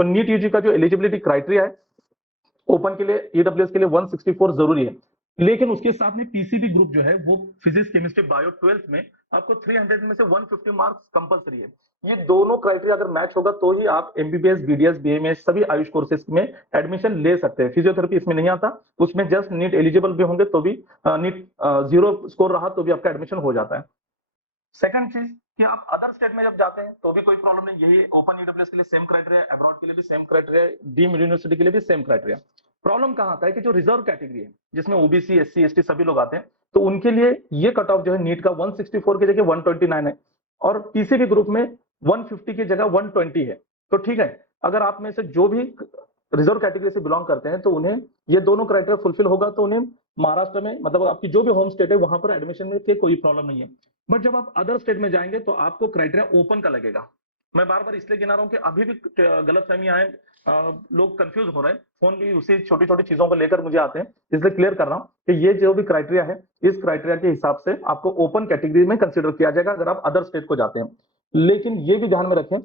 तो NEET UG का जो एलिजिबिलिटी क्राइटेरिया है ओपन के लिए, ईडब्ल्यूएस के लिए 164 जरूरी है, लेकिन उसके साथ में पीसीबी ग्रुप जो है वो फिजिक्स केमिस्ट्री बायो 12th में आपको 300 में से 150 मार्क्स कंपलसरी है। ये दोनों क्राइटेरिया अगर मैच होगा तो ही आप एमबीबीएस, बीडीएस, बीएमएस सभी आयुष कोर्सेज में एडमिशन ले सकते हैं। फिजियोथेरेपी इसमें नहीं आता, उसमें जस्ट नीट एलिजिबल भी होंगे तो भी नीट 0 स्कोर रहा तो भी आपका एडमिशन हो जाता है। सेकंड चीज कि आप अदर स्टेट में जब जाते हैं तो भी कोई प्रॉब्लम नहीं, यही ओपन ईडब्ल्यूएस के लिए सेम क्राइटेरिया, अब्रॉड के लिए भी सेम क्राइटेरिया, डीम्ड यूनिवर्सिटी के लिए भी सेम क्राइटेरिया। प्रॉब्लम कहां आता है कि जो रिजर्व कैटेगरी है जिसमें ओबीसी, एससी, एसटी सभी लोग आते हैं, तो उनके लिए ये कट ऑफ जो है नीट का 164 की जगह 129 है और पीसीबी ग्रुप में 150 की जगह 120 है। तो ठीक है, अगर आप में से जो भी रिजर्व कैटेगरी से बिलोंग करते हैं तो उन्हें ये दोनों क्राइटेरिया फुलफिल होगा तो उन्हें महाराष्ट्र में, मतलब आपकी जो भी होम स्टेट है वहां पर एडमिशन में के कोई प्रॉब्लम नहीं है। बट जब आप अदर स्टेट में जाएंगे तो आपको क्राइटेरिया ओपन का लगेगा। मैं बार बार इसलिए गिना रहा हूं कि अभी भी गलत फहमियां हैं, लोग कंफ्यूज हो रहे हैं, फोन भी उसी छोटी छोटी चीजों को लेकर मुझे आते हैं, इसलिए क्लियर कर रहा हूं कि ये जो भी क्राइटेरिया है इस क्राइटेरिया के हिसाब से आपको ओपन कैटेगरी में कंसिडर किया जाएगा अगर आप अदर स्टेट को जाते हैं। लेकिन ये भी ध्यान में रखें,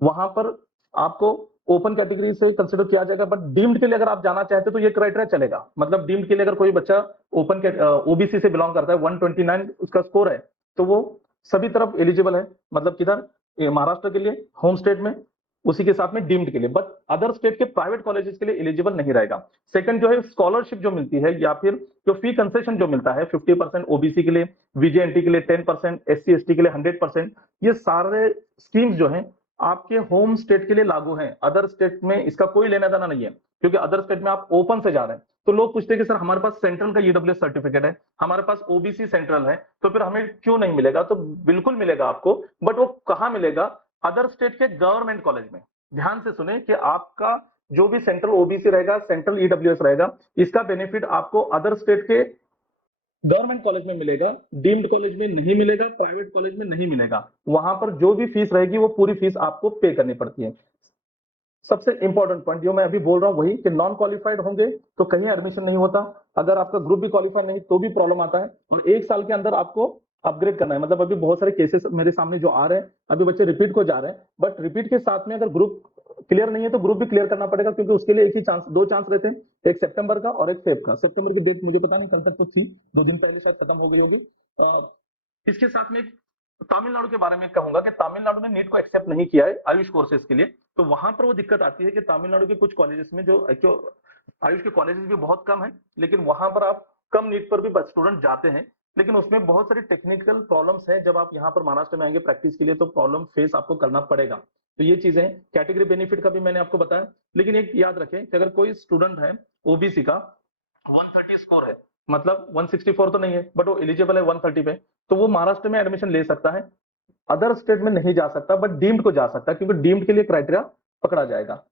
वहां पर आपको ओपन कैटेगरी से कंसिडर किया जाएगा, बट डीम्ड के लिए अगर आप जाना चाहते हैं तो ये क्राइटेरिया चलेगा। मतलब डीम्ड के लिए अगर कोई बच्चा ओपन के ओबीसी से बिलोंग करता है, 129 उसका स्कोर है, तो वो सभी तरफ एलिजिबल है। मतलब किधर, महाराष्ट्र के लिए होम स्टेट में, उसी के साथ में डीम्ड के लिए, बट अदर स्टेट के प्राइवेट कॉलेजेस के लिए एलिजिबल नहीं रहेगा। सेकंड जो है स्कॉलरशिप जो मिलती है या फिर जो फी कंसेशन जो मिलता है 50% ओबीसी के लिए, वीजेएनटी के लिए 10%, एससी एसटी के लिए 100%, ये सारे स्कीम्स जो हैं आपके होम स्टेट के लिए लागू हैं। अदर स्टेट में इसका कोई लेना देना नहीं है, क्योंकि अदर स्टेट में आप ओपन से जा रहे हैं। तो लोग पूछते हैं कि सर हमारे पास सेंट्रल का ईडब्ल्यूएस सर्टिफिकेट है, हमारे पास ओबीसी सेंट्रल है, तो फिर हमें क्यों नहीं मिलेगा? तो बिल्कुल मिलेगा आपको, बट वो कहां मिलेगा? अदर स्टेट के गवर्नमेंट कॉलेज में। ध्यान से सुने कि आपका जो भी सेंट्रल ओबीसी रहेगा, सेंट्रल ईडब्ल्यूएस रहेगा, इसका बेनिफिट आपको अदर स्टेट के गवर्नमेंट कॉलेज में मिलेगा, डीम्ड कॉलेज में नहीं मिलेगा, प्राइवेट कॉलेज में नहीं मिलेगा। वहां पर जो भी फीस रहेगी वो पूरी फीस आपको पे करनी पड़ती है। सबसे इंपॉर्टेंट पॉइंट जो मैं अभी बोल रहा हूं वही कि नॉन क्वालिफाइड होंगे तो कहीं एडमिशन नहीं होता। अगर आपका ग्रुप भी क्वालिफाइड नहीं तो भी प्रॉब्लम आता है, और 1 साल के अंदर आपको अपग्रेड करना है। मतलब अभी बहुत सारे केसेस मेरे सामने जो आ रहे हैं, अभी बच्चे रिपीट को जा रहे हैं, बट रिपीट के साथ में अगर ग्रुप क्लियर नहीं है तो ग्रुप भी क्लियर करना पड़ेगा, क्योंकि उसके लिए एक ही चांस, 2 चांस रहते हैं, एक सितंबर का और एक फेब का। सितंबर की डेट मुझे पता नहीं, कल तक तो थी, 2 दिन पहले शायद खत्म हो गई होगी। इसके साथ में तमिलनाडु के बारे में कहूंगा कि तमिलनाडु ने नीट को एक्सेप्ट नहीं किया है आयुष कोर्सेज के लिए। तो वहां पर वो दिक्कत आती है कि तमिलनाडु के कुछ कॉलेजेस में जो आयुष के कॉलेजेस भी बहुत कम है, लेकिन वहां पर आप कम नीट पर भी स्टूडेंट जाते हैं, लेकिन उसमें बहुत सारी टेक्निकल प्रॉब्लम्स हैं। जब आप यहाँ पर महाराष्ट्र में आएंगे प्रैक्टिस के लिए तो प्रॉब्लम फेस आपको करना पड़ेगा। तो ये चीजें, कैटेगरी बेनिफिट का भी मैंने आपको बताया। लेकिन एक याद रखें कि अगर कोई स्टूडेंट है ओबीसी का, 130 स्कोर है, मतलब 164 तो नहीं है, बट वो एलिजिबल है 130 पे, तो वो महाराष्ट्र में एडमिशन ले सकता है, अदर स्टेट में नहीं जा सकता, बट डीम्ड को जा सकता है, क्योंकि डीम्ड के लिए क्राइटेरिया पकड़ा जाएगा।